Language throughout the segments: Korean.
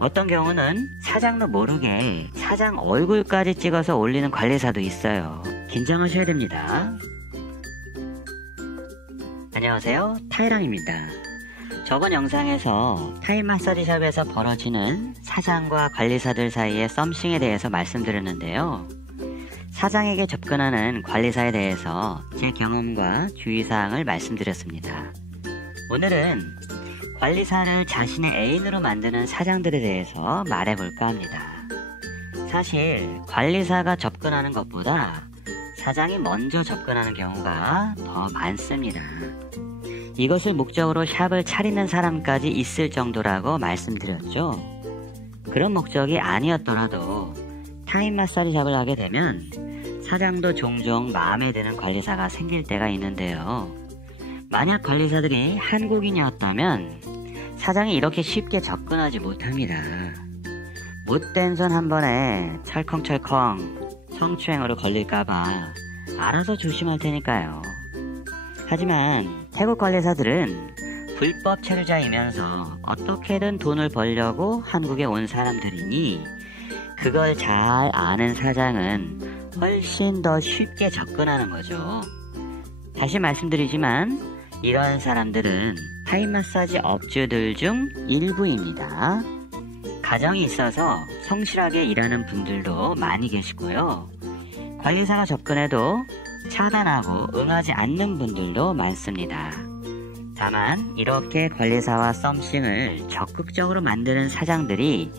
어떤 경우는 사장도 모르게 사장 얼굴까지 찍어서 올리는 관리사도 있어요. 긴장하셔야 됩니다. 안녕하세요, 타이랑입니다. 저번 영상에서 타이 마사지 샵에서 벌어지는 사장과 관리사들 사이의 썸씽에 대해서 말씀드렸는데요. 사장에게 접근하는 관리사에 대해서 제 경험과 주의사항을 말씀드렸습니다. 오늘은 관리사를 자신의 애인으로 만드는 사장들에 대해서 말해볼까 합니다. 사실 관리사가 접근하는 것보다 사장이 먼저 접근하는 경우가 더 많습니다. 이것을 목적으로 샵을 차리는 사람까지 있을 정도라고 말씀드렸죠. 그런 목적이 아니었더라도 타이 마사지 샵을 하게 되면 사장도 종종 마음에 드는 관리사가 생길 때가 있는데요. 만약 관리사들이 한국인이었다면 사장이 이렇게 쉽게 접근하지 못합니다. 못된 손 한 번에 철컹철컹 성추행으로 걸릴까봐 알아서 조심할 테니까요. 하지만 태국 관리사들은 불법 체류자이면서 어떻게든 돈을 벌려고 한국에 온 사람들이니 그걸 잘 아는 사장은 훨씬 더 쉽게 접근하는 거죠. 다시 말씀드리지만 이러한 사람들은 타이 마사지 업주들 중 일부입니다. 가정이 있어서 성실하게 일하는 분들도 많이 계시고요. 관리사가 접근해도 차단하고 응하지 않는 분들도 많습니다. 다만 이렇게 관리사와 썸씽을 적극적으로 만드는 사장들이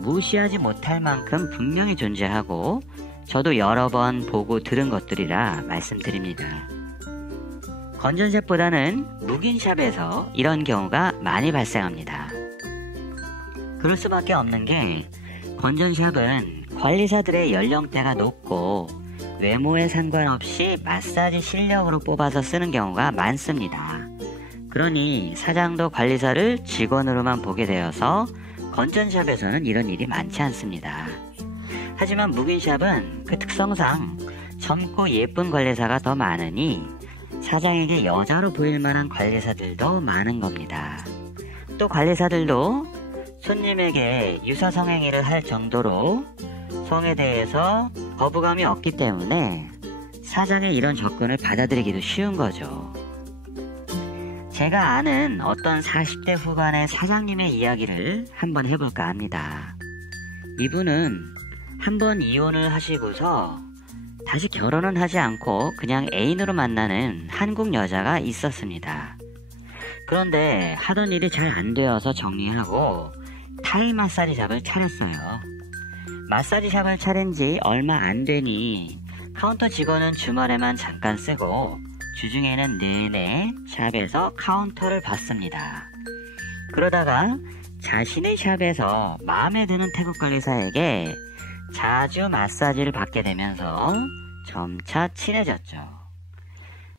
무시하지 못할 만큼 분명히 존재하고 저도 여러 번 보고 들은 것들이라 말씀드립니다. 건전샵보다는 묵인샵에서 이런 경우가 많이 발생합니다. 그럴 수밖에 없는 게 건전샵은 관리사들의 연령대가 높고 외모에 상관없이 마사지 실력으로 뽑아서 쓰는 경우가 많습니다. 그러니 사장도 관리사를 직원으로만 보게 되어서 건전샵에서는 이런 일이 많지 않습니다. 하지만 묵인샵은 그 특성상 젊고 예쁜 관리사가 더 많으니 사장에게 여자로 보일 만한 관리사들도 많은 겁니다. 또 관리사들도 손님에게 유사성행위를 할 정도로 성에 대해서 거부감이 없기 때문에 사장의 이런 접근을 받아들이기도 쉬운 거죠. 제가 아는 어떤 40대 후반의 사장님의 이야기를 한번 해볼까 합니다. 이분은 한번 이혼을 하시고서 다시 결혼은 하지 않고 그냥 애인으로 만나는 한국 여자가 있었습니다. 그런데 하던 일이 잘 안 되어서 정리하고 타이 마사지 샵을 차렸어요. 마사지 샵을 차린 지 얼마 안 되니 카운터 직원은 주말에만 잠깐 쓰고 주중에는 내내 샵에서 카운터를 받습니다. 그러다가 자신의 샵에서 마음에 드는 태국 관리사에게 자주 마사지를 받게 되면서 점차 친해졌죠.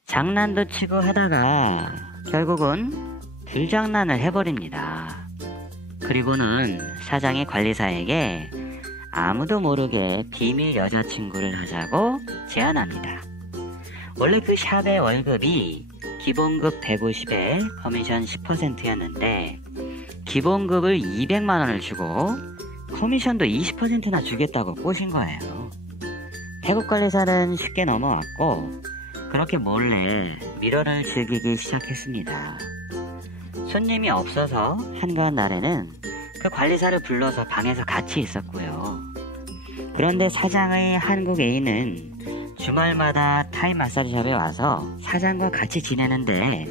장난도 치고 하다가 결국은 불장난을 해버립니다. 그리고는 사장이 관리사에게 아무도 모르게 비밀 여자친구를 하자고 제안합니다. 원래 그 샵의 월급이 기본급 150에 커미션 10%였는데 기본급을 200만원을 주고 커미션도 20%나 주겠다고 꼬신 거예요. 태국 관리사는 쉽게 넘어왔고 그렇게 몰래 미러를 즐기기 시작했습니다. 손님이 없어서 한가한 날에는 그 관리사를 불러서 방에서 같이 있었고요. 그런데 사장의 한국 애인은 주말마다 타이 마사지샵에 와서 사장과 같이 지내는데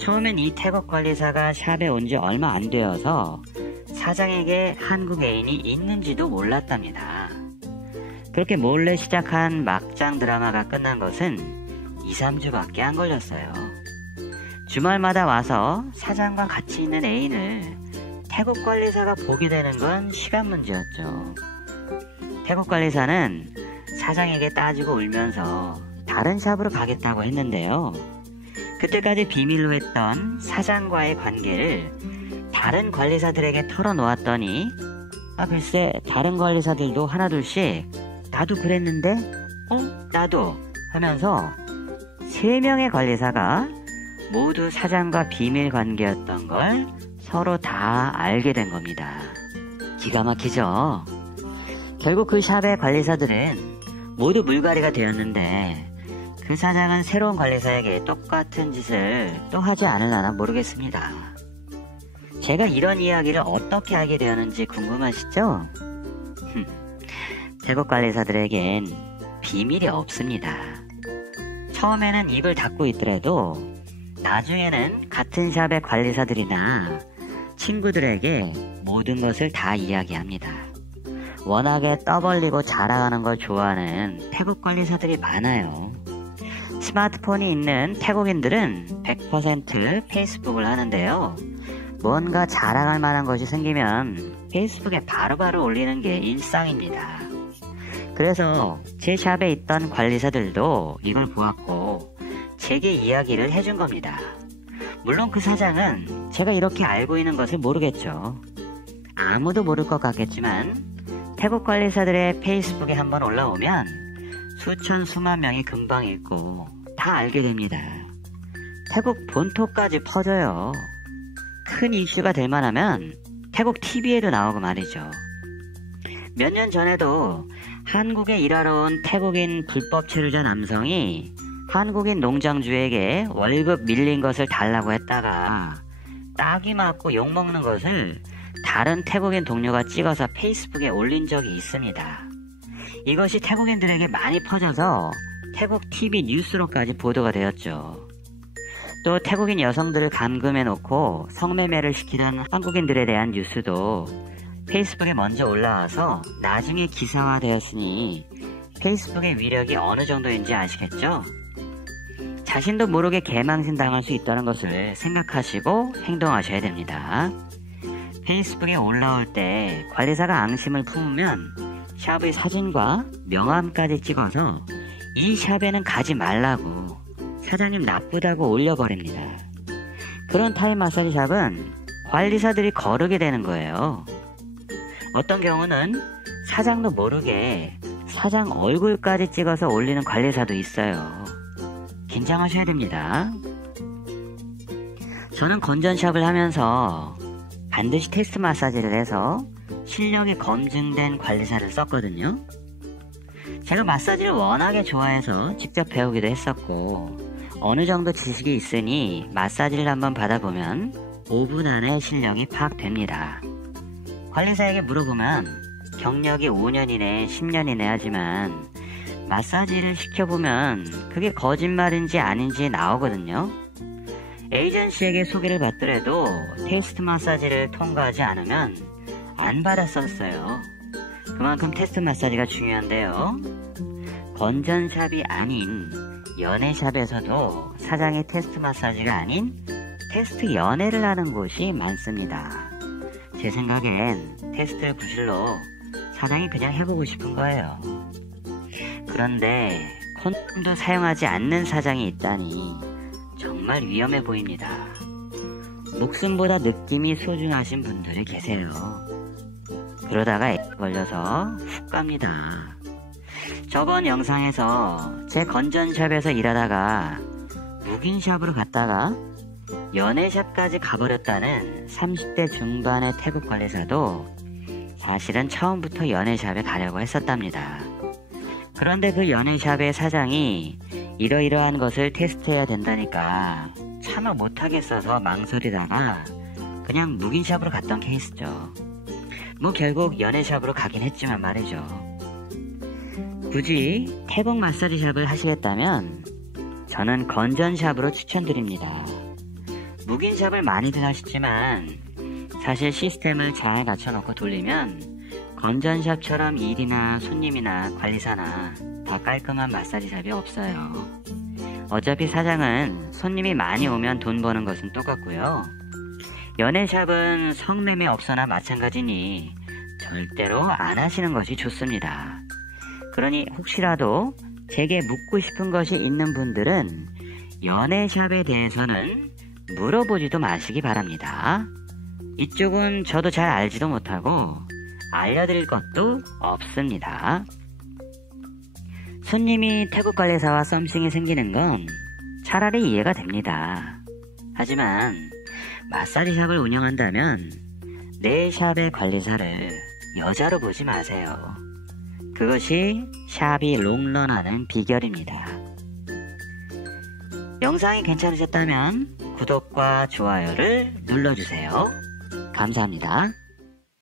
처음엔 이 태국 관리사가 샵에 온 지 얼마 안 되어서 사장에게 한국 애인이 있는지도 몰랐답니다. 그렇게 몰래 시작한 막장 드라마가 끝난 것은 2-3주밖에 안 걸렸어요. 주말마다 와서 사장과 같이 있는 애인을 태국 관리사가 보게 되는 건 시간 문제였죠. 태국 관리사는 사장에게 따지고 울면서 다른 샵으로 가겠다고 했는데요. 그때까지 비밀로 했던 사장과의 관계를 다른 관리사들에게 털어놓았더니 글쎄 다른 관리사들도 하나둘씩 나도 그랬는데 나도 하면서 3명의 관리사가 모두 사장과 비밀 관계였던 걸 서로 다 알게 된 겁니다. 기가 막히죠? 결국 그 샵의 관리사들은 모두 물갈이가 되었는데 그 사장은 새로운 관리사에게 똑같은 짓을 또 하지 않으려나 모르겠습니다. 제가 이런 이야기를 어떻게 알게 되었는지 궁금하시죠? 태국 관리사들에겐 비밀이 없습니다. 처음에는 입을 닫고 있더라도 나중에는 같은 샵의 관리사들이나 친구들에게 모든 것을 다 이야기합니다. 워낙에 떠벌리고 자랑하는 걸 좋아하는 태국 관리사들이 많아요. 스마트폰이 있는 태국인들은 100% 페이스북을 하는데요. 뭔가 자랑할 만한 것이 생기면 페이스북에 바로바로 올리는 게 일상입니다. 그래서 제 샵에 있던 관리사들도 이걸 보았고 제게 이야기를 해준 겁니다. 물론 그 사장은 제가 이렇게 알고 있는 것을 모르겠죠. 아무도 모를 것 같겠지만 태국 관리사들의 페이스북에 한번 올라오면 수천 수만 명이 금방 읽고 다 알게 됩니다. 태국 본토까지 퍼져요. 큰 이슈가 될 만하면 태국 TV에도 나오고 말이죠. 몇 년 전에도 한국에 일하러 온 태국인 불법 체류자 남성이 한국인 농장주에게 월급 밀린 것을 달라고 했다가 딱이 맞고 욕먹는 것을 다른 태국인 동료가 찍어서 페이스북에 올린 적이 있습니다. 이것이 태국인들에게 많이 퍼져서 태국 TV 뉴스로까지 보도가 되었죠. 또 태국인 여성들을 감금해놓고 성매매를 시키던 한국인들에 대한 뉴스도 페이스북에 먼저 올라와서 나중에 기사화되었으니 페이스북의 위력이 어느 정도인지 아시겠죠? 자신도 모르게 개망신 당할 수 있다는 것을 생각하시고 행동하셔야 됩니다. 페이스북에 올라올 때 관리사가 앙심을 품으면 샵의 사진과 명함까지 찍어서 이 샵에는 가지 말라고 사장님 나쁘다고 올려버립니다. 그런 타이 마사지 샵은 관리사들이 거르게 되는 거예요. 어떤 경우는 사장도 모르게 사장 얼굴까지 찍어서 올리는 관리사도 있어요. 긴장하셔야 됩니다. 저는 건전샵을 하면서 반드시 테스트 마사지를 해서 실력이 검증된 관리사를 썼거든요. 제가 마사지를 워낙에 좋아해서 직접 배우기도 했었고 어느 정도 지식이 있으니 마사지를 한번 받아보면 5분 안에 실력이 파악됩니다. 관리사에게 물어보면 경력이 5년 이내 10년 이내 하지만 마사지를 시켜보면 그게 거짓말인지 아닌지 나오거든요. 에이전시에게 소개를 받더라도 테스트 마사지를 통과하지 않으면 안 받았었어요. 그만큼 테스트 마사지가 중요한데요. 건전샵이 아닌 연애샵에서도 사장이 테스트 마사지가 아닌 테스트 연애를 하는 곳이 많습니다. 제 생각엔 테스트 구실로 사장이 그냥 해보고 싶은 거예요. 그런데 콘돔도 사용하지 않는 사장이 있다니 정말 위험해 보입니다. 목숨보다 느낌이 소중하신 분들이 계세요. 그러다가 애 걸려서 훅 갑니다. 저번 영상에서 제 건전샵에서 일하다가 묵인샵으로 갔다가 연애샵까지 가버렸다는 30대 중반의 태국 관리사도 사실은 처음부터 연애샵에 가려고 했었답니다. 그런데 그 연애샵의 사장이 이러이러한 것을 테스트해야 된다니까 참아 못하겠어서 망설이다가 그냥 묵인샵으로 갔던 케이스죠. 뭐 결국 연애샵으로 가긴 했지만 말이죠. 굳이 태국 마사지샵을 하시겠다면 저는 건전샵으로 추천드립니다. 묵인샵을 많이들 하시지만 사실 시스템을 잘 갖춰놓고 돌리면 건전샵처럼 일이나 손님이나 관리사나 다 깔끔한 마사지샵이 없어요. 어차피 사장은 손님이 많이 오면 돈 버는 것은 똑같고요. 연애샵은 성매매 업소나 마찬가지니 절대로 안 하시는 것이 좋습니다. 그러니 혹시라도 제게 묻고 싶은 것이 있는 분들은 연애샵에 대해서는 물어보지도 마시기 바랍니다. 이쪽은 저도 잘 알지도 못하고 알려드릴 것도 없습니다. 손님이 태국 관리사와 썸씽이 생기는 건 차라리 이해가 됩니다. 하지만 마사지샵을 운영한다면 내 샵의 관리사를 여자로 보지 마세요. 그것이 샵이 롱런하는 비결입니다. 영상이 괜찮으셨다면 구독과 좋아요를 눌러주세요. 감사합니다.